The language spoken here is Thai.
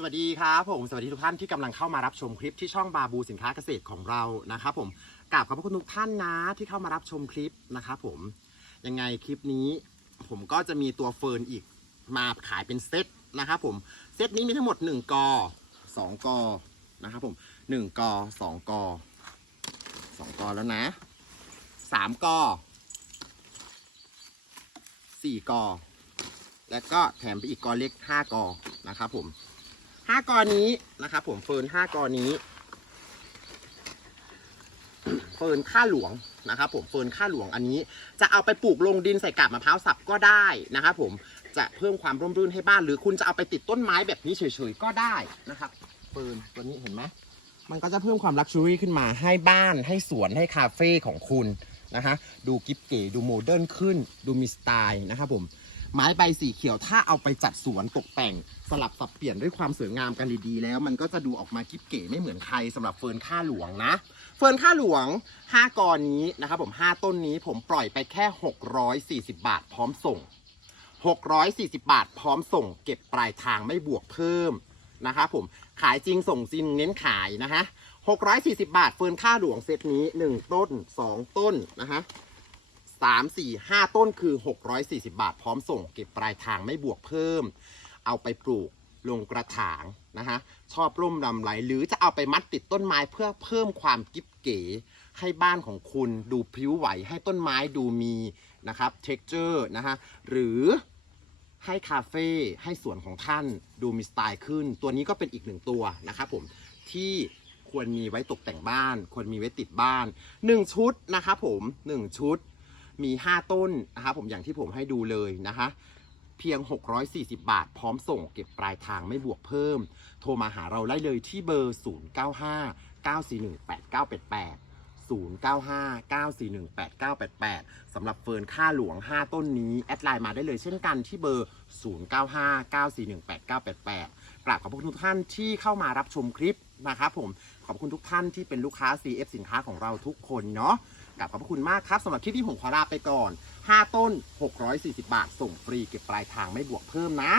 สวัสดีครับผมสวัสดีทุกท่านที่กำลังเข้ามารับชมคลิปที่ช่องบาบูสินค้าเกษตรของเรานะครับผมกราบขอบพระคุณทุกท่านนะที่เข้ามารับชมคลิปนะครับผมยังไงคลิปนี้ ผมก็จะมีตัวเฟิร์นอีกมาขายเป็นเซตนะครับผมเซตนี้มีทั้งหมด 1กอ2กอนะครับผม1กอ2กอ2กอแล้วนะ3กอ4กอแล้วก็แถมไปอีกกอเล็ก5กอนะครับผม ห้ากอนี้นะครับผมเฟิร์นห้ากอนี้เฟิร์นข้าหลวงนะครับผมเฟิร์นข้าหลวงอันนี้ จะเอาไปปลูกลงดินใส่กาบมะพร้าวสับก็ได้นะครับผมจะเพิ่มความร่มรื่นให้บ้าน หรือคุณจะเอาไปติดต้นไม้แบบนี้เฉยๆก็ได้นะครับเฟิร์นตัวนี้เห็นไหมมันก็จะเพิ่มความลักชัวรี่ขึ้นมาให้บ้านให้สวนให้คาเฟ่ของคุณ นะฮะดูกิ๊บเก๋ดูโมเดิร์นขึ้น ดูมีสไตล์นะครับผมไม้ใบสีเขียวถ้าเอาไปจัดสวนตกแต่ง สลับสับเปลี่ยนด้วยความสวยงามกันดีๆ แล้ว มันก็จะดูออกมากิ๊บเก๋ไม่เหมือนใครสำหรับเฟิร์นค่าหลวงนะ เฟิร์นค่าหลวง 5กอนี้นะครับผม 5 ต้นนี้ผมปล่อยไปแค่ 640 บาทพร้อมส่ง 640 บาทพร้อมส่ง เก็บปลายทางไม่บวกเพิ่ม นะครับผมขายจริงส่งจริงเน้นขายนะฮะ640 บาทเฟิร์นค่าหลวงเซตนี้ 1 ต้น 2 ต้นนะฮะสามสี่ห้าต้นคือ 640 บาท พร้อมส่งเก็บปลายทางไม่บวกเพิ่ม เอาไปปลูกลงกระถางนะฮะชอบร่มรำไรหรือจะเอาไปมัดติดต้นไม้เพื่อเพิ่มความกิ๊บเก๋ ให้บ้านของคุณดูพลิ้วไหวให้ต้นไม้ดูมีนะครับเท็กเจอร์นะฮะหรือ ให้คาเฟ่ให้สวนของท่านดูมีสไตล์ขึ้น ตัวนี้ก็เป็นอีกหนึ่งตัวนะครับผมที่ควรมีไว้ตกแต่งบ้าน ควรมีไว้ติดบ้าน 1 ชุดนะครับผม1 ชุดมี 5 ต้นนะครับผมอย่างที่ผมให้ดูเลยนะคะเพียง 640 บาท พร้อมส่งเก็บปลายทางไม่บวกเพิ่ม โทรมาหาเราได้เลยที่เบอร์ 095 941 8988 095 941 8988 สำหรับเฟิร์นค่าหลวง 5 ต้นนี้ แอดไลน์มาได้เลยเช่นกันที่เบอร์ 095 941 8988 กราบขอบพระคุณทุกท่านที่เข้ามารับชมคลิปนะครับผม ขอบคุณทุกท่านที่เป็นลูกค้า CF สินค้าของเราทุกคนเนาะกราบขอบพระคุณมากครับสำหรับคลิปที่ผมขอลาไปก่อน 5 ต้น 640 บาท ส่งฟรีเก็บปลายทางไม่บวกเพิ่มนะ